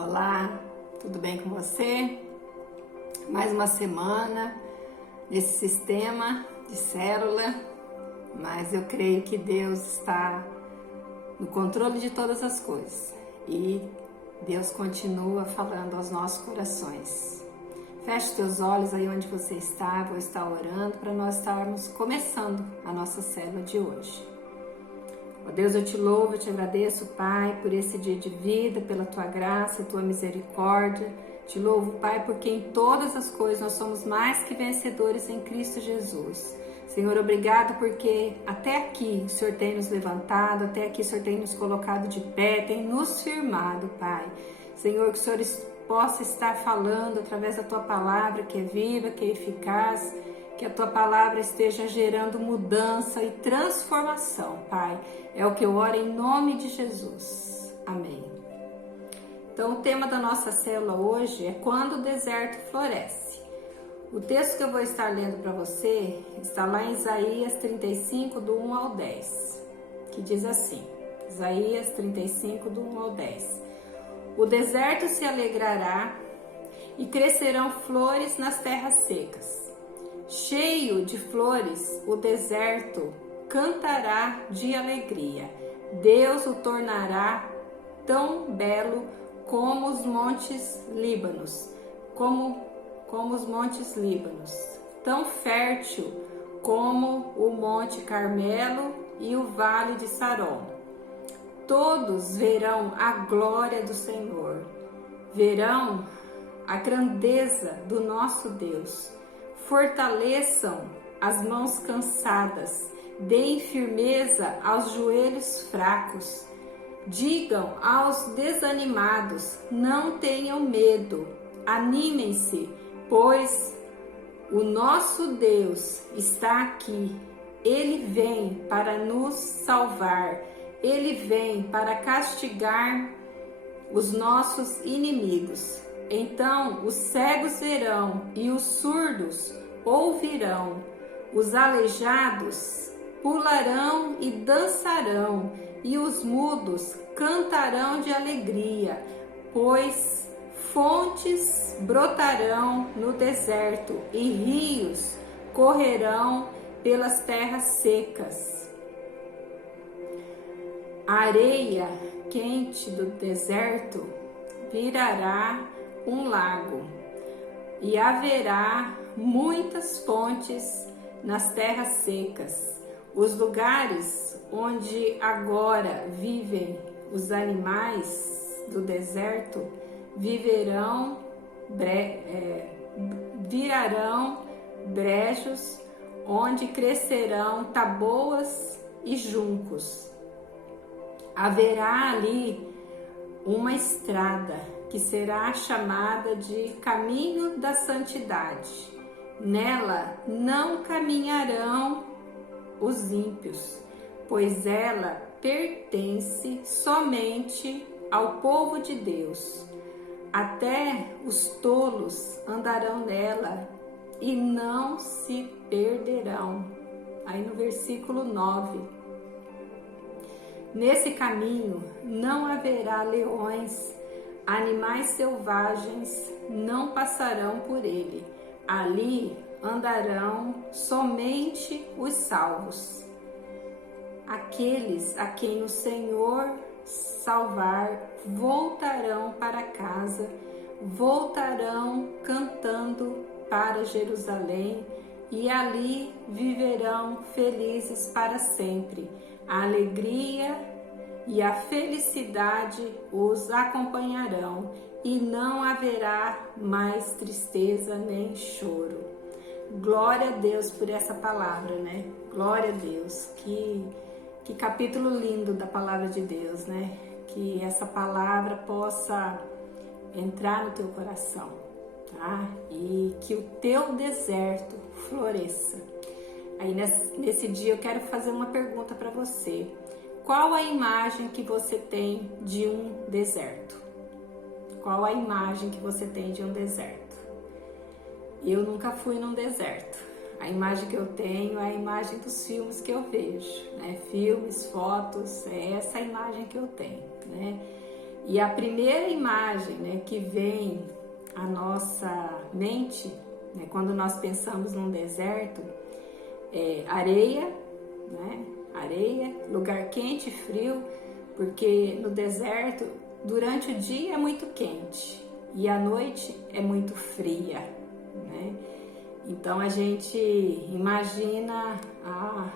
Olá, tudo bem com você? Mais uma semana nesse sistema de célula, mas eu creio que Deus está no controle de todas as coisas e Deus continua falando aos nossos corações. Feche teus olhos aí onde você está, vou estar orando para nós estarmos começando a nossa célula de hoje. Ó Deus, eu te louvo, eu te agradeço, Pai, por esse dia de vida, pela tua graça e tua misericórdia. Te louvo, Pai, porque em todas as coisas nós somos mais que vencedores em Cristo Jesus. Senhor, obrigado porque até aqui o Senhor tem nos levantado, até aqui o Senhor tem nos colocado de pé, tem nos firmado, Pai. Senhor, que o Senhor possa estar falando através da tua palavra, que é viva, que é eficaz, que a tua palavra esteja gerando mudança e transformação, Pai. É o que eu oro em nome de Jesus. Amém. Então, o tema da nossa célula hoje é quando o deserto floresce. O texto que eu vou estar lendo para você está lá em Isaías 35, do 1 ao 10, que diz assim, Isaías 35, do 1 ao 10. O deserto se alegrará e crescerão flores nas terras secas. Cheio de flores, o deserto cantará de alegria. Deus o tornará tão belo como os montes Líbanos, como os montes Líbanos, tão fértil como o Monte Carmelo e o Vale de Saron. Todos verão a glória do Senhor, verão a grandeza do nosso Deus. Fortaleçam as mãos cansadas, deem firmeza aos joelhos fracos. Digam aos desanimados, não tenham medo, animem-se, pois o nosso Deus está aqui. Ele vem para nos salvar, ele vem para castigar os nossos inimigos. Então os cegos verão e os surdos ouvirão, os aleijados pularão e dançarão, e os mudos cantarão de alegria, pois fontes brotarão no deserto e rios correrão pelas terras secas. A areia quente do deserto virará um lago, e haverá muitas fontes nas terras secas. Os lugares onde agora vivem os animais do deserto virarão brejos, onde crescerão taboas e juncos. Haverá ali uma estrada que será chamada de caminho da santidade. Nela não caminharão os ímpios, pois ela pertence somente ao povo de Deus. Até os tolos andarão nela e não se perderão. Aí no versículo 9. Nesse caminho não haverá leões, animais selvagens não passarão por ele. Ali andarão somente os salvos. Aqueles a quem o Senhor salvar voltarão para casa, voltarão cantando para Jerusalém e ali viverão felizes para sempre. A alegria e a felicidade os acompanharão e não haverá mais tristeza nem choro. Glória a Deus por essa palavra, né? Glória a Deus. Que capítulo lindo da palavra de Deus, né? Que essa palavra possa entrar no teu coração, tá? E que o teu deserto floresça. Aí nesse dia eu quero fazer uma pergunta para você. Qual a imagem que você tem de um deserto? Qual a imagem que você tem de um deserto? Eu nunca fui num deserto. A imagem que eu tenho é a imagem dos filmes que eu vejo, né? Filmes, fotos, é essa a imagem que eu tenho, né? E a primeira imagem, né, que vem à nossa mente, né, quando nós pensamos num deserto, é areia, né? Areia, lugar quente e frio, porque no deserto, durante o dia é muito quente e à noite é muito fria, né? Então a gente imagina a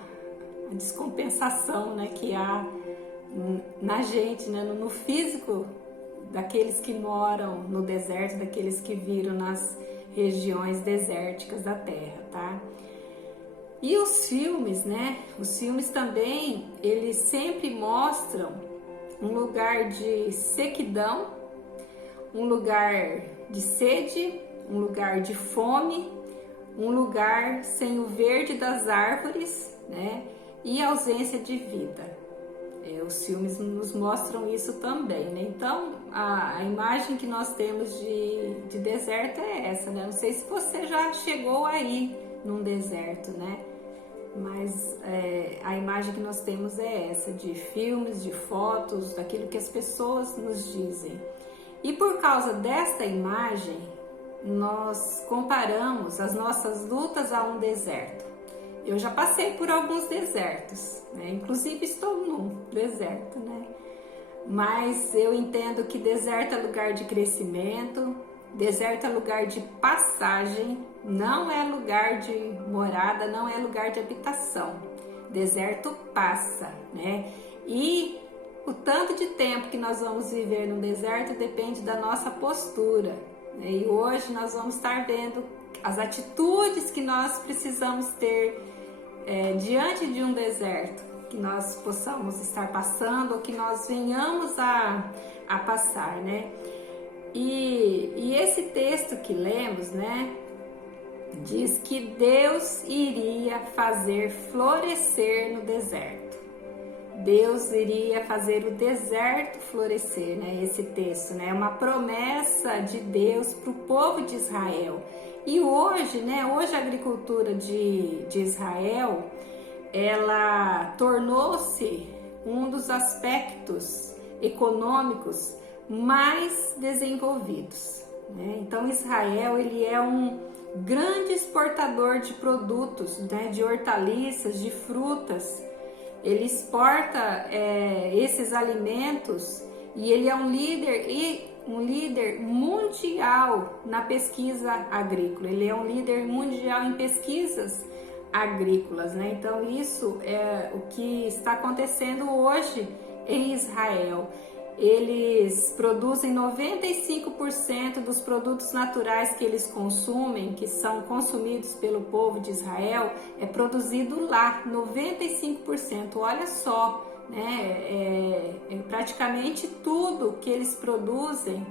descompensação, né, que há na gente, né, no físico daqueles que moram no deserto, daqueles que viram nas regiões desérticas da terra, tá? E os filmes, né? Os filmes também, eles sempre mostram um lugar de sequidão, um lugar de sede, um lugar de fome, um lugar sem o verde das árvores, né? E ausência de vida. Os filmes nos mostram isso também, né? Então, a imagem que nós temos de deserto é essa, né? Não sei se você já chegou aí num deserto, né? Mas a imagem que nós temos é essa, de filmes, de fotos, daquilo que as pessoas nos dizem. E por causa desta imagem, nós comparamos as nossas lutas a um deserto. Eu já passei por alguns desertos, né? Inclusive estou num deserto, né? Mas eu entendo que deserto é lugar de crescimento, deserto é lugar de passagem, não é lugar de morada, não é lugar de habitação. Deserto passa, né? E o tanto de tempo que nós vamos viver no deserto depende da nossa postura, né? E hoje nós vamos estar vendo as atitudes que nós precisamos ter diante de um deserto, que nós possamos estar passando ou que nós venhamos a passar, né? E esse texto que lemos, né, diz que Deus iria fazer florescer no deserto. Deus iria fazer o deserto florescer, né? Esse texto, né? É uma promessa de Deus para o povo de Israel. E hoje, né? Hoje a agricultura de Israel, ela tornou-se um dos aspectos econômicos mais desenvolvidos, né? Então Israel, ele é um grande exportador de produtos, né? De hortaliças, de frutas. Ele exporta esses alimentos e ele é um líder mundial na pesquisa agrícola. Ele é um líder mundial em pesquisas agrícolas, né? Então isso é o que está acontecendo hoje em Israel. Eles produzem 95% dos produtos naturais que eles consumem, que são consumidos pelo povo de Israel, é produzido lá, 95%. Olha só, né? Praticamente tudo que eles produzem,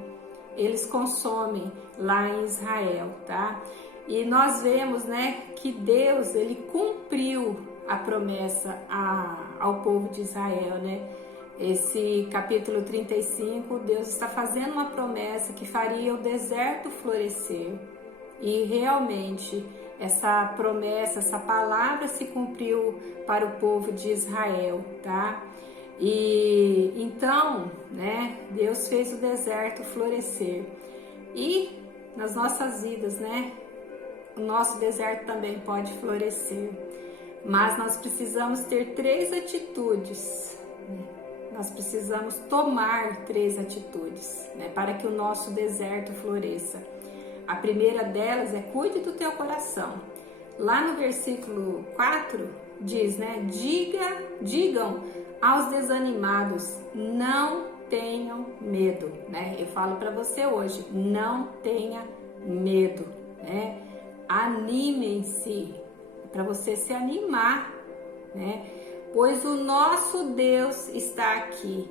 eles consomem lá em Israel, tá? E nós vemos, né, que Deus, ele cumpriu a promessa ao povo de Israel, né? Esse capítulo 35, Deus está fazendo uma promessa que faria o deserto florescer. E realmente essa promessa, essa palavra se cumpriu para o povo de Israel, tá? E então, né, Deus fez o deserto florescer. E nas nossas vidas, né, o nosso deserto também pode florescer. Mas nós precisamos ter 3 atitudes. Nós precisamos tomar 3 atitudes, né, para que o nosso deserto floresça. A primeira delas é: cuide do teu coração. Lá no versículo 4 diz, né, digam aos desanimados, não tenham medo, né? Eu falo para você hoje, não tenha medo, né? Animem-se, para você se animar, né? Pois o nosso Deus está aqui.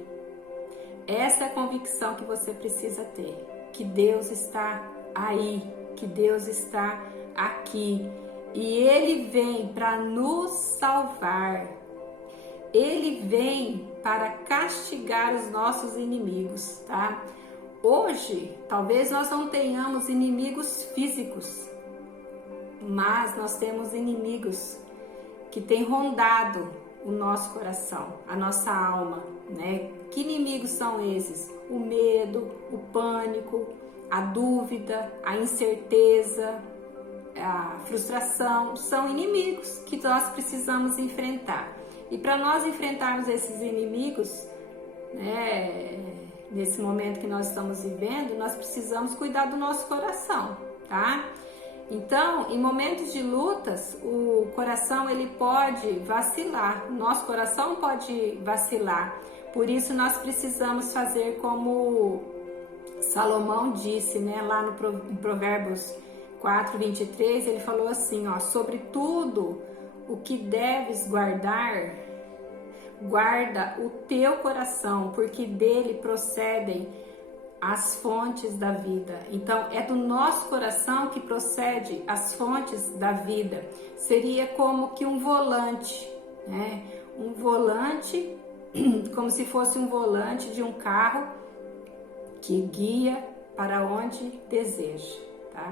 Essa é a convicção que você precisa ter, que Deus está aí, que Deus está aqui. E Ele vem para nos salvar. Ele vem para castigar os nossos inimigos, tá? Hoje, talvez nós não tenhamos inimigos físicos, mas nós temos inimigos que têm rondado o nosso coração, a nossa alma, né? Que inimigos são esses? O medo, o pânico, a dúvida, a incerteza, a frustração, são inimigos que nós precisamos enfrentar. E para nós enfrentarmos esses inimigos, né, nesse momento que nós estamos vivendo, nós precisamos cuidar do nosso coração, tá? Então, em momentos de lutas, o coração ele pode vacilar, o nosso coração pode vacilar. Por isso nós precisamos fazer como Salomão disse, né, lá no Provérbios 4:23, ele falou assim, ó, sobre tudo o que deves guardar, guarda o teu coração, porque dele procedem as fontes da vida. Então, é do nosso coração que procede as fontes da vida. Seria como que um volante, né? Um volante, como se fosse um volante de um carro que guia para onde deseja, tá?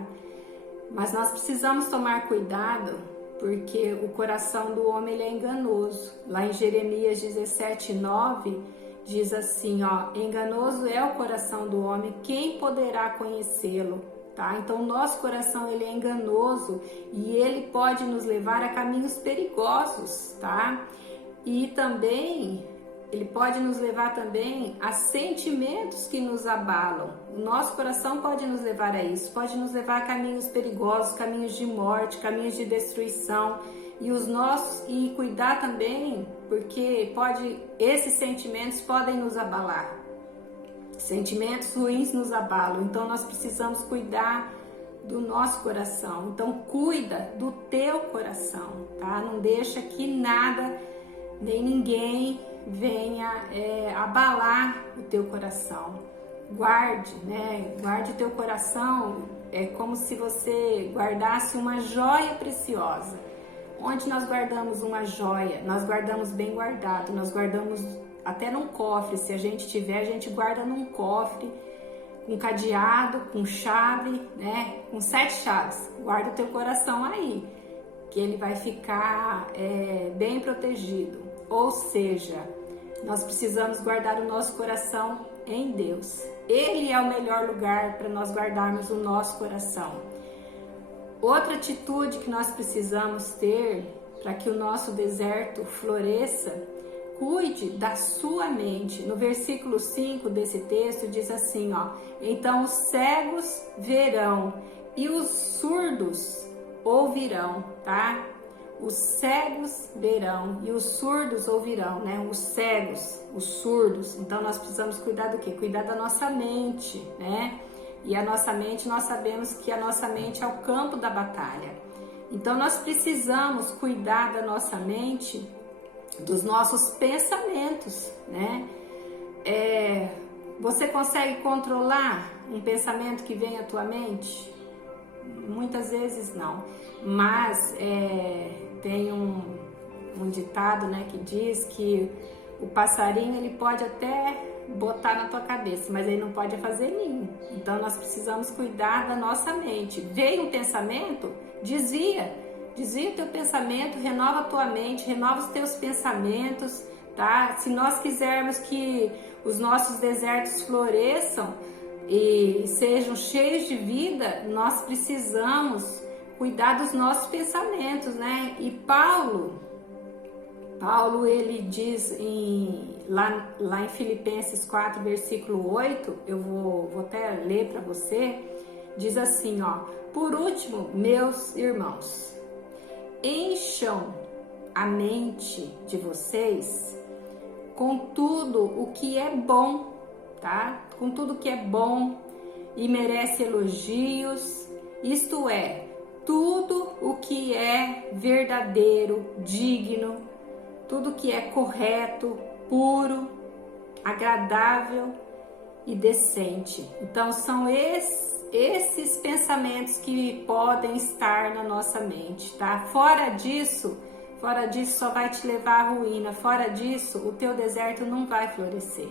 Mas nós precisamos tomar cuidado, porque o coração do homem ele é enganoso. Lá em Jeremias 17:9 diz assim, ó, enganoso é o coração do homem, quem poderá conhecê-lo? Tá? Então o nosso coração ele é enganoso e ele pode nos levar a caminhos perigosos, tá? E também ele pode nos levar também a sentimentos que nos abalam. O nosso coração pode nos levar a isso, pode nos levar a caminhos perigosos, caminhos de morte, caminhos de destruição. E cuidar também, porque esses sentimentos podem nos abalar. Sentimentos ruins nos abalam, então nós precisamos cuidar do nosso coração. Então cuida do teu coração, tá? Não deixa que nada, nem ninguém venha abalar o teu coração. Guarde, né? Guarde o teu coração, é como se você guardasse uma joia preciosa. Onde nós guardamos uma joia, nós guardamos bem guardado, nós guardamos até num cofre, se a gente tiver, a gente guarda num cofre, com cadeado, com chave, né, com 7 chaves. Guarda o teu coração aí, que ele vai ficar bem protegido. Ou seja, nós precisamos guardar o nosso coração em Deus. Ele é o melhor lugar para nós guardarmos o nosso coração. Outra atitude que nós precisamos ter para que o nosso deserto floresça, cuide da sua mente. No versículo 5 desse texto diz assim, ó, então os cegos verão e os surdos ouvirão, tá? Os cegos verão e os surdos ouvirão, né? Os cegos, os surdos. Então nós precisamos cuidar do quê? Cuidar da nossa mente, né? E a nossa mente, nós sabemos que a nossa mente é o campo da batalha. Então nós precisamos cuidar da nossa mente, dos nossos pensamentos, né? Você consegue controlar um pensamento que vem à tua mente? Muitas vezes não. Mas tem um ditado, né, que diz que o passarinho ele pode até botar na tua cabeça, mas ele não pode fazer ninho. Então nós precisamos cuidar da nossa mente. Veio um pensamento, desvia o teu pensamento, renova a tua mente, renova os teus pensamentos, tá? Se nós quisermos que os nossos desertos floresçam e sejam cheios de vida, nós precisamos cuidar dos nossos pensamentos, né? E Paulo ele diz lá em Filipenses 4, versículo 8, eu vou até ler para você, diz assim, ó, por último, meus irmãos, encham a mente de vocês com tudo o que é bom, tá? Com tudo que é bom e merece elogios, isto é, tudo o que é verdadeiro, digno, tudo que é correto, puro, agradável e decente. Então são esses pensamentos que podem estar na nossa mente, tá? Fora disso só vai te levar à ruína. Fora disso, o teu deserto não vai florescer,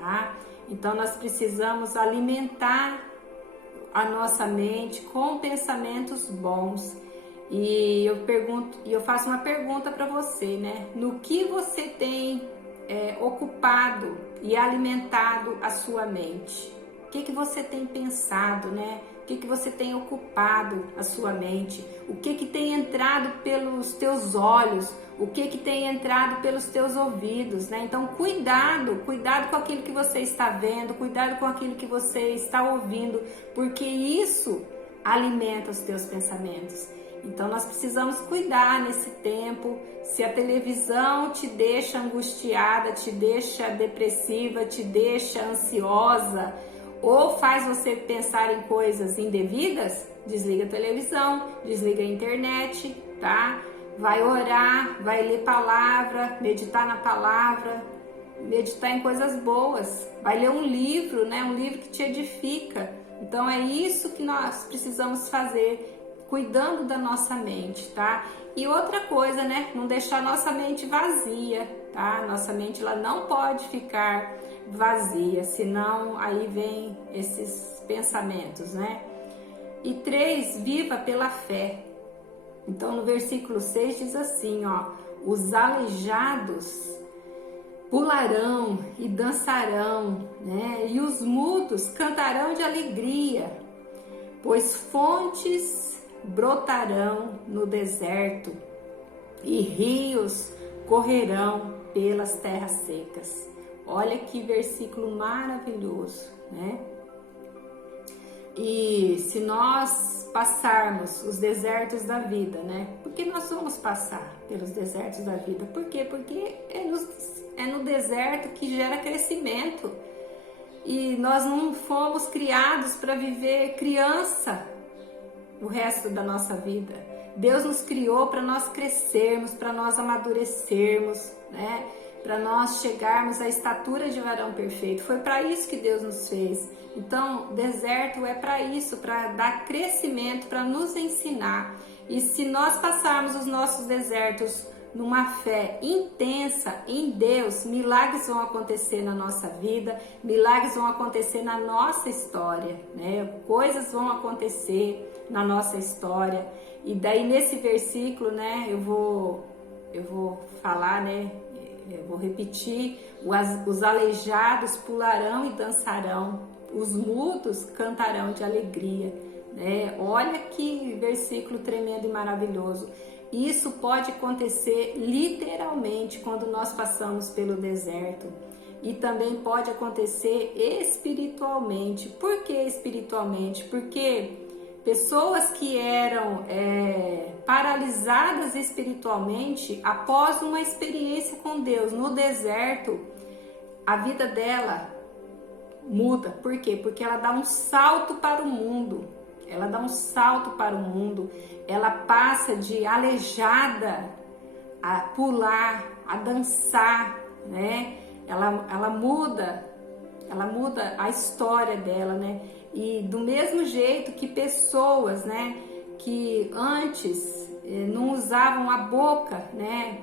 tá? Então nós precisamos alimentar a nossa mente com pensamentos bons. E eu faço uma pergunta para você, né? No que você tem ocupado e alimentado a sua mente? O que você tem pensado, né? O que você tem ocupado a sua mente? O que tem entrado pelos teus olhos? O que tem entrado pelos teus ouvidos, né? Então, cuidado com aquilo que você está vendo, cuidado com aquilo que você está ouvindo, porque isso alimenta os teus pensamentos. Então, nós precisamos cuidar nesse tempo. Se a televisão te deixa angustiada, te deixa depressiva, te deixa ansiosa, ou faz você pensar em coisas indevidas, desliga a televisão, desliga a internet, tá? Vai orar, vai ler palavra, meditar na palavra, meditar em coisas boas, vai ler um livro, né? Um livro que te edifica. Então é isso que nós precisamos fazer, cuidando da nossa mente, tá? E outra coisa, né? Não deixar nossa mente vazia, tá? Nossa mente, ela não pode ficar vazia, senão aí vem esses pensamentos, né? E 3, viva pela fé. Então no versículo 6 diz assim, ó: os aleijados pularão e dançarão, né? E os mudos cantarão de alegria, pois fontes brotarão no deserto e rios correrão pelas terras secas. Olha que versículo maravilhoso, né? E se nós passarmos os desertos da vida, né? Porque nós vamos passar pelos desertos da vida. Por quê? Porque é no deserto que gera crescimento. E nós não fomos criados para viver criança o resto da nossa vida. Deus nos criou para nós crescermos, para nós amadurecermos, né? Para nós chegarmos à estatura de varão perfeito. Foi para isso que Deus nos fez. Então, deserto é para isso, para dar crescimento, para nos ensinar. E se nós passarmos os nossos desertos numa fé intensa em Deus, milagres vão acontecer na nossa vida, milagres vão acontecer na nossa história, né? Coisas vão acontecer na nossa história. E daí nesse versículo, né, eu vou falar, né? Eu vou repetir: os aleijados pularão e dançarão, os mudos cantarão de alegria, né? Olha que versículo tremendo e maravilhoso. Isso pode acontecer literalmente quando nós passamos pelo deserto, e também pode acontecer espiritualmente. Por que espiritualmente? Porque pessoas que eram paralisadas espiritualmente, após uma experiência com Deus no deserto, a vida dela muda. Por quê? Porque ela dá um salto para o mundo. Ela dá um salto para o mundo. Ela passa de aleijada a pular, a dançar, né? Ela muda a história dela, né? E do mesmo jeito que pessoas, né, que antes não usavam a boca, né,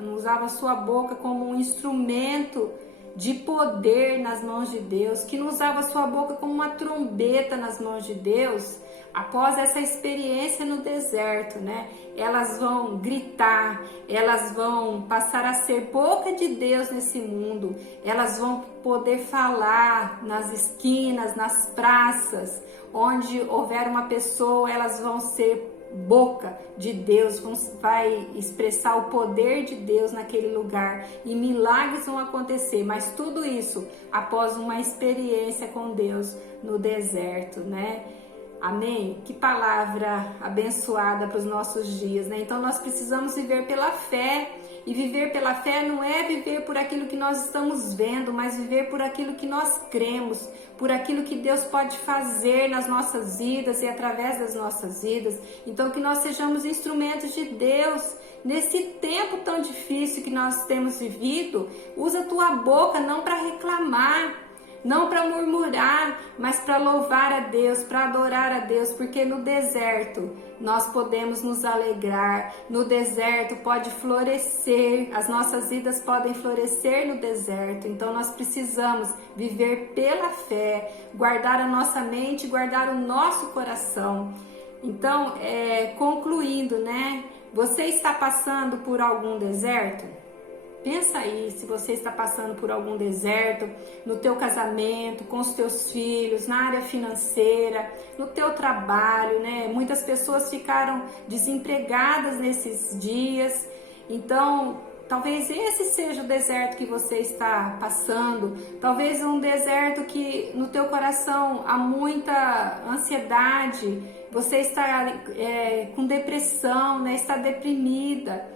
não usavam a sua boca como um instrumento de poder nas mãos de Deus, que não usava a sua boca como uma trombeta nas mãos de Deus, após essa experiência no deserto, né, elas vão gritar, elas vão passar a ser boca de Deus nesse mundo, elas vão poder falar nas esquinas, nas praças, onde houver uma pessoa, elas vão ser boca de Deus, vai expressar o poder de Deus naquele lugar, e milagres vão acontecer, mas tudo isso após uma experiência com Deus no deserto, né? Amém? Que palavra abençoada para os nossos dias, né? Então nós precisamos viver pela fé, e viver pela fé não é viver por aquilo que nós estamos vendo, mas viver por aquilo que nós cremos, por aquilo que Deus pode fazer nas nossas vidas e através das nossas vidas. Então que nós sejamos instrumentos de Deus nesse tempo tão difícil que nós temos vivido. Usa a tua boca não para reclamar, não para murmurar, mas para louvar a Deus, para adorar a Deus, porque no deserto nós podemos nos alegrar, no deserto pode florescer, as nossas vidas podem florescer no deserto. Então nós precisamos viver pela fé, guardar a nossa mente, guardar o nosso coração. Então, concluindo, né? Você está passando por algum deserto? Pensa aí se você está passando por algum deserto no teu casamento, com os teus filhos, na área financeira, no teu trabalho, né? Muitas pessoas ficaram desempregadas nesses dias. Então, talvez esse seja o deserto que você está passando. Talvez um deserto que no teu coração há muita ansiedade. Você está com depressão, né? Está deprimida.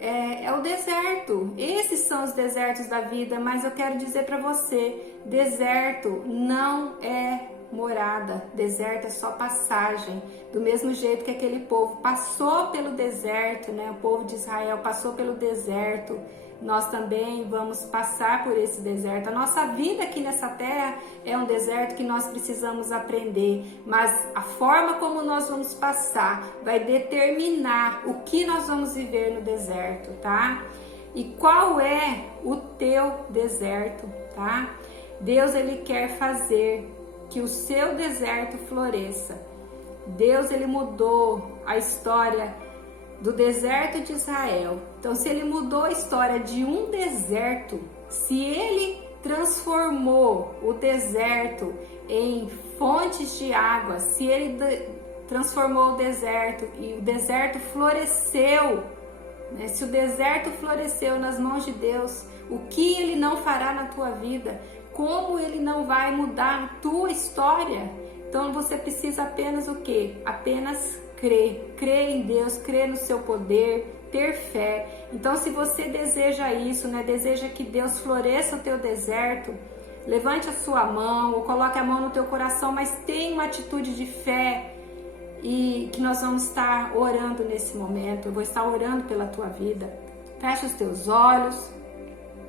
É o deserto. Esses são os desertos da vida, mas eu quero dizer para você, deserto não é morada, deserto é só passagem. Do mesmo jeito que aquele povo passou pelo deserto, né? O povo de Israel passou pelo deserto, nós também vamos passar por esse deserto. A nossa vida aqui nessa terra é um deserto que nós precisamos aprender, mas a forma como nós vamos passar vai determinar o que nós vamos viver no deserto, tá? E qual é o teu deserto, tá? Deus, ele quer fazer que o seu deserto floresça. Deus, ele mudou a história do deserto de Israel. Então, se ele mudou a história de um deserto, se ele transformou o deserto em fontes de água, se ele transformou o deserto e o deserto floresceu, né? Se o deserto floresceu nas mãos de Deus, o que ele não fará na tua vida? Como ele não vai mudar a tua história? Então você precisa apenas o quê? Apenas crer em Deus, crer no seu poder, ter fé. Então se você deseja isso, né? Deseja que Deus floresça o teu deserto, levante a sua mão ou coloque a mão no teu coração, mas tenha uma atitude de fé, e que nós vamos estar orando nesse momento. Eu vou estar orando pela tua vida. Fecha os teus olhos,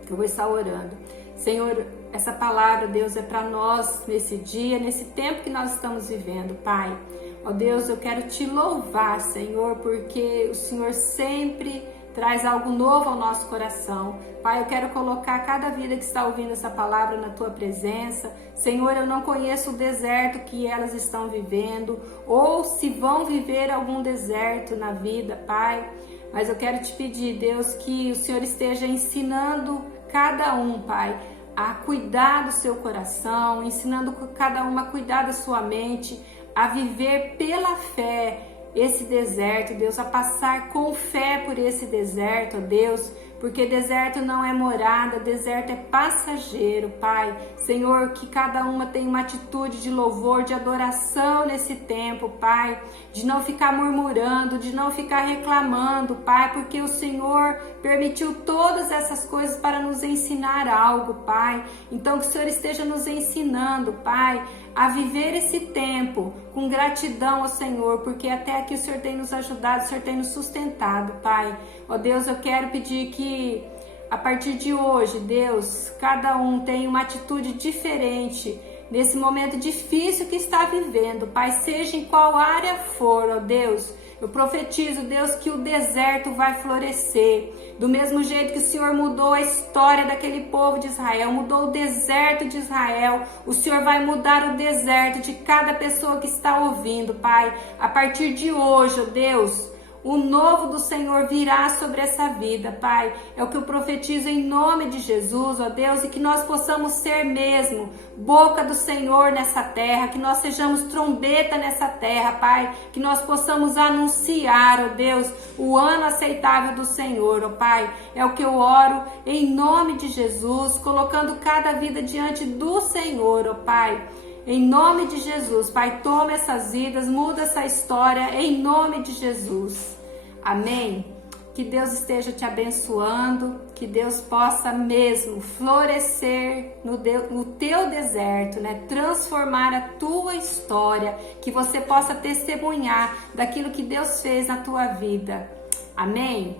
que eu vou estar orando. Senhor, essa palavra, Deus, é para nós nesse dia, nesse tempo que nós estamos vivendo, Pai. Ó Deus, eu quero te louvar, Senhor, porque o Senhor sempre traz algo novo ao nosso coração. Pai, eu quero colocar cada vida que está ouvindo essa palavra na tua presença. Senhor, eu não conheço o deserto que elas estão vivendo, ou se vão viver algum deserto na vida, Pai. Mas eu quero te pedir, Deus, que o Senhor esteja ensinando cada um, Pai, a cuidar do seu coração, ensinando cada um a cuidar da sua mente, a viver pela fé esse deserto, Deus, a passar com fé por esse deserto, Deus, porque deserto não é morada, deserto é passageiro, Pai. Senhor, que cada uma tenha uma atitude de louvor, de adoração nesse tempo, Pai, de não ficar murmurando, de não ficar reclamando, Pai, porque o Senhor permitiu todas essas coisas para nos ensinar algo, Pai. Então que o Senhor esteja nos ensinando, Pai, a viver esse tempo com gratidão ao Senhor, porque até aqui o Senhor tem nos ajudado, o Senhor tem nos sustentado, Pai. Ó Deus, eu quero pedir que a partir de hoje, Deus, cada um tenha uma atitude diferente nesse momento difícil que está vivendo, Pai, seja em qual área for, ó Deus. Eu profetizo, Deus, que o deserto vai florescer. Do mesmo jeito que o Senhor mudou a história daquele povo de Israel, mudou o deserto de Israel, o Senhor vai mudar o deserto de cada pessoa que está ouvindo, Pai. A partir de hoje, ó Deus, o novo do Senhor virá sobre essa vida, Pai. É o que eu profetizo em nome de Jesus, ó Deus, e que nós possamos ser mesmo boca do Senhor nessa terra, que nós sejamos trombeta nessa terra, Pai, que nós possamos anunciar, ó Deus, o ano aceitável do Senhor, ó Pai. É o que eu oro em nome de Jesus, colocando cada vida diante do Senhor, ó Pai. Em nome de Jesus, Pai, toma essas vidas, muda essa história, em nome de Jesus. Amém? Que Deus esteja te abençoando, que Deus possa mesmo florescer no teu deserto, né? Transformar a tua história, que você possa testemunhar daquilo que Deus fez na tua vida. Amém?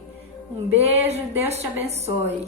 Um beijo, Deus te abençoe.